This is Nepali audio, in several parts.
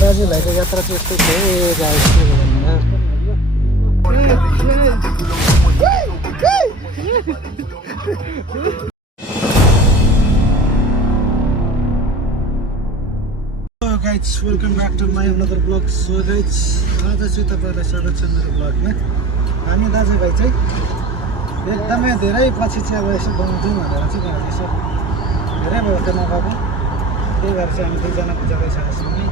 दाजुभाइको यात्रा चाहिँ यस्तै थियो guys welcome back to my another blog. So guys आज चाहिँ तपाईँहरूलाई स्वागत छ मेरो ब्लगमा। हामी दाजुभाइ चाहिँ एकदमै धेरै पछि चाहिँ अब यसो बनाउँछौँ भनेर चाहिँ गएको यसो धेरै भयो त नगएको, त्यही भएर चाहिँ हामी दुईजनाको जाँदैछ सँगै।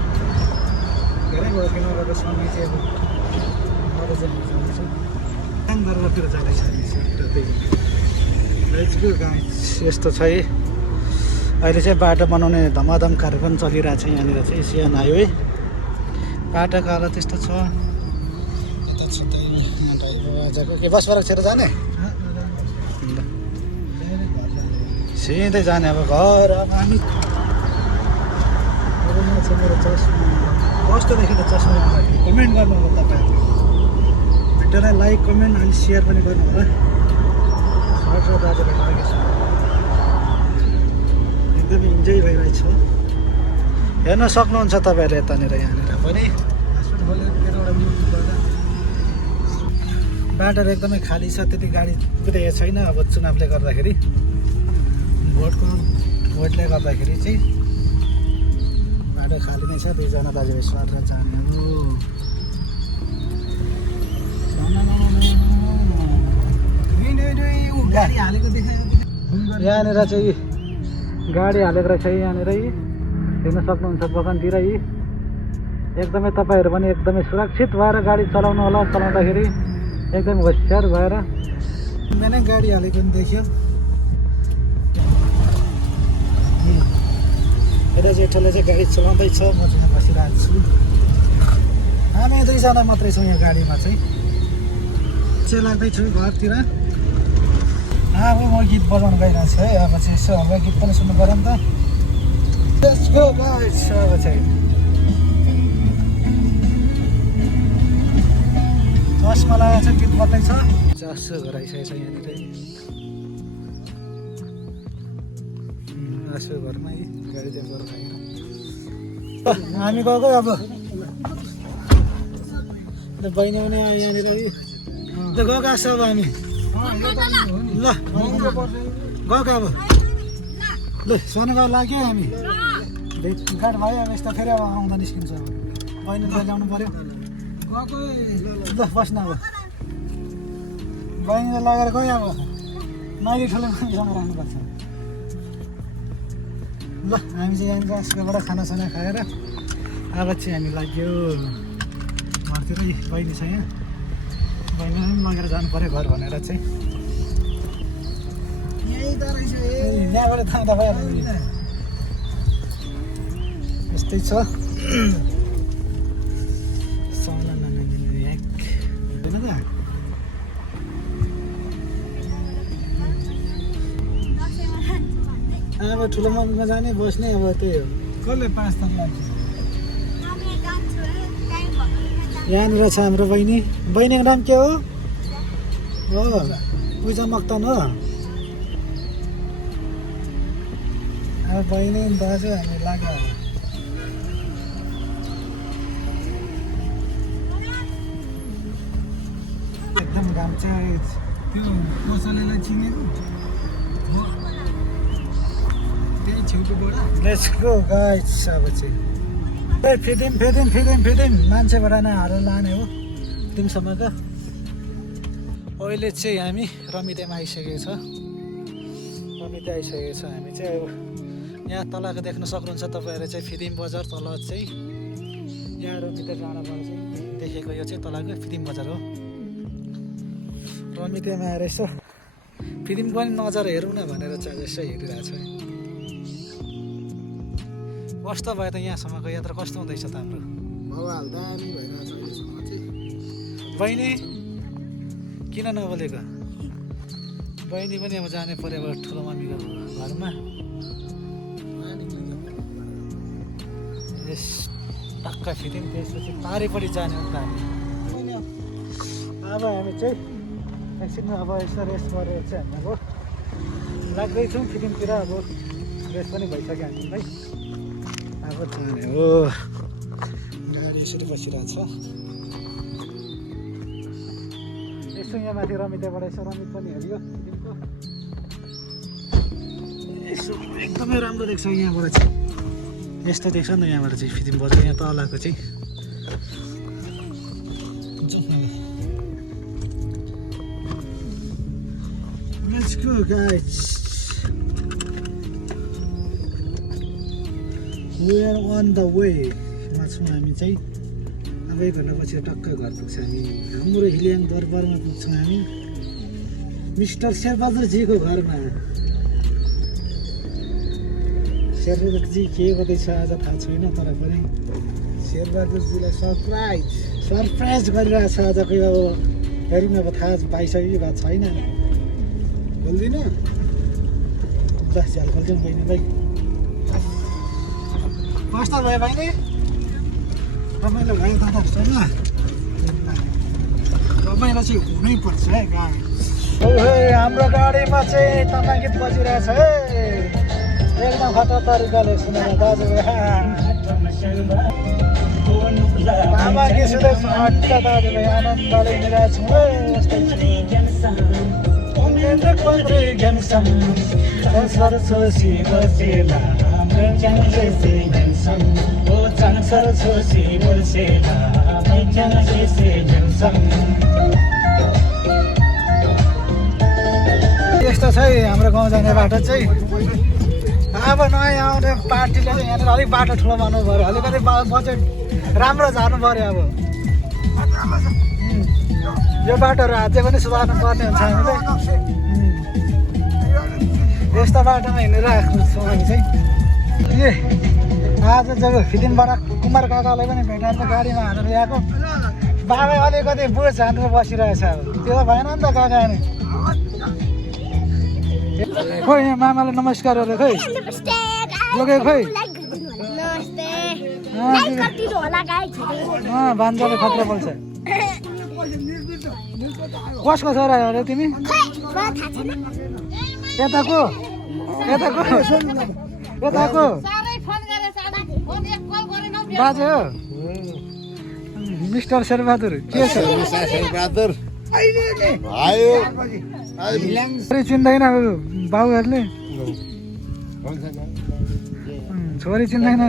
धेरै भयो कि नगएको सँगै चाहिँ अब अरू चाहिँ जाँदैछौँ काम दरबारतिर जाँदैछ हामी त्यही गाइजको गाइज यस्तो छ है। अहिले चाहिँ बाटो बनाउने धमाधम कार्यक्रम चलिरहेको छ यहाँनिर चाहिँ सिएन हाइवे। बाटोको हालत त्यस्तो छ। यता छिट्टै आजको के बस फरक जाने सिधै जाने अब घर। अब हामी मेरो चस्मा कस्तो देखेर चस्मा लगाउँदाखेरि कमेन्ट गर्नु होला तपाईँहरू। भिडियोलाई लाइक कमेन्ट अनि सेयर पनि गर्नु होला। सर्ट र दाजुभाइ लागि एकदमै इन्जोय भइरहेछ। हेर्न सक्नुहुन्छ तपाईँहरूले यतानिर यहाँनिर पनि बाटोहरू एकदमै खाली छ, त्यति गाडी कुदेको छैन। अब चुनावले गर्दाखेरि भोटले गर्दाखेरि चाहिँ बाटो खाली नै छ। दुईजना दाजुभाइ सरेर जाने हो। यहाँनिर चाहिँ गाडी हालेको रहेछ यहाँनिर हेर्न सक्नुहुन्छ बगानतिर। एकदमै तपाईँहरू पनि एकदमै सुरक्षित भएर गाडी चलाउनु होला। चलाउँदाखेरि एकदमै होसियार भएर नै गाडी हालेको पनि देखियो। यता जेठोले चाहिँ गाडी चलाउँदैछ, म चाहिँ बसिरहेको छु। हामी दुईजना मात्रै छौँ यहाँ गाडीमा चाहिँ लाग्दैछु घरतिर। अब म गीत बजाउनु गइरहेको छु है। अब चाहिँ यसो हाम्रो गीत पनि सुन्नु पऱ्यो नि त। Let's go guys। अब चाहिँ चस्मा लगाएको छ, गीत बज्दैछ। चासो घराइसकेको छ यहाँनिर। आसो घरमा गाडी चाहिँ गएर खाएर हामी गएको। अब बहिनी पनि आयो यहाँनिर गएको आसो। अब हामी ल गएको अब ल सोनुगाउँ लाग्यो हामी। भेटघाट भयो। अब यस्तो फेरि अब आउँदा निस्किन्छ। अब बहिनीलाई ल्याउनु पऱ्यो। ल बस्न अब बहिनीलाई लगेर गयो। अब माइली ठुलो मान्छेसँग राख्नुपर्छ। ल हामी चाहिँ यहाँनिर आजकोबाट खानासाना खाएर अब चाहिँ हामी लाग्यो घरतिर। बहिनी छ यहाँ, बहिनीलाई पनि लगेर जानु पऱ्यो घर भनेर चाहिँ। यहाँबाट थाहा भइहाल्यो। यस्तै छ। अब ठुलो मम्मीमा जाने बस्ने अब त्यही हो। कसले 5 ताल लाग्छ। यहाँनिर छ हाम्रो बहिनी। बहिनीको नाम के हो? पूजा मक्तान हो। अब बहिनी दाजु हामी लाग्यो। एकदम घाम चाहिँ त्यो मसलालाई चिनेको त्यही छेउकोबाट। Let's go guys. अब चाहिँ फिदिम मान्छेबाट नै हारेर लाने हो दिनसम्मको। अहिले चाहिँ हामी रमितेमा आइसकेको छ। रमिते आइसकेको छ हामी चाहिँ। अब यहाँ तलको देख्न सक्नुहुन्छ तपाईँहरू चाहिँ फिदिम बजार तल चाहिँ यहाँ रमिते डाँडाबाट चाहिँ देखेको यो चाहिँ तलको फिदिम बजार हो। रमितेमा आएर यसो फिदिम पनि नजर हेरौँ न भनेर चाहिँ यसो हेरिरहेको छ। कस्तो भयो त यहाँसम्मको यात्रा कस्तो हुँदैछ त हाम्रो? बहिनी किन नबोलेको? बहिनी पनि अब जाने पऱ्यो अब ठुलो मम्मीको घरमा। यस टक्क फिदिम त्यसपछि पारिपट्टि जाने हो त हामी। अब हामी चाहिँ एकछिन अब यसो रेस्ट गरेर चाहिँ हामी अब लाग्दैछौँ फिदिमतिर। अब रेस्ट पनि भइसक्यो हामीलाई। अब जाने हो गाडी यसरी बसिरहेको छ यसो यहाँ माथि रमिताबाट यसो रमित पनि हेरियो फिल्मको यसो एकदमै राम्रो देख्छ यहाँबाट चाहिँ यस्तो देख्छ नि त यहाँबाट चाहिँ फिल्म बजार यहाँ तलको चाहिँ Let's go guys. We are on the way. माछौँ हामी चाहिँ अब 1 घन्टापछि टक्कै घर पुग्छ हामी हाम्रो हिलियाङ दरबारमा पुग्छौँ हामी मिस्टर शेरबहादुरजीको घरमा शेरबहादुरजी के गर्दैछ आज थाहा छैन तर पनि शेरबहादुरजीलाई सरप्राइज गरिरहेछ आज कोही अब हेरौँ अब थाहा पाइसक्यो वा छैन खोल्दिनँ ल झ्याल खोल्छौँ बहिनीलाई कस्तो भयो बहिनी रमाइलो भयो दादाहरूसँग रमाइलो चाहिँ हुनैपर्छ है गाडी हाम्रो गाडीमा चाहिँ तामा गीत बजिरहेछ है एकदम खतरा तरिकाले सुनेर दाजुभाइ तामा गीत सुन्दैछ हट्ट दाजुभाइ आनन्दले हिँडिरहेछौँ है यस्तै यस्तो छ है हाम्रो गाउँ जाने बाटो चाहिँ अब नयाँ आउने पार्टीले चाहिँ यहाँनिर अलिक बाटो ठुलो बनाउनु पऱ्यो अलिकति बजेट राम्रो झार्नु पऱ्यो अब यो बाटोहरू अझै पनि सुधार्नु पर्ने हुन्छ हामीले यस्तो बाटोमा हिँडिरहेको छौँ हामी चाहिँ ए आज जब फिल्मबाट कुमार काकालाई पनि भेटाएर गाडीमा हालेर ल्याएको बाबा अलिकति बुझ हानेर बसिरहेछ अब त्यो भएन नि त काका नि खोइ यहाँ मामालाई नमस्कार अरे खोइ जोगे खोइ भान्जाले खतरा बोल्छ कसको छोरा अरे तिमी यताको बाजे हो मिस्टर शेरबहादुर के छ शेरबहादुर चिन्दैन बाबुहरूले छोरी चिन्दैन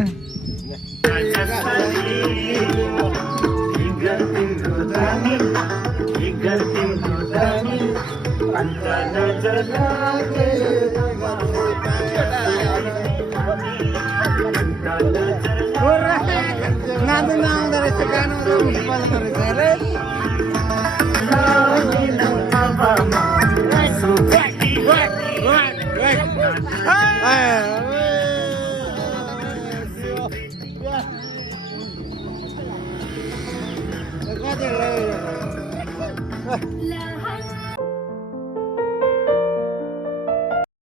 नाच्नु नआउँदो रहेछ गाना बजाउँदो रहेछ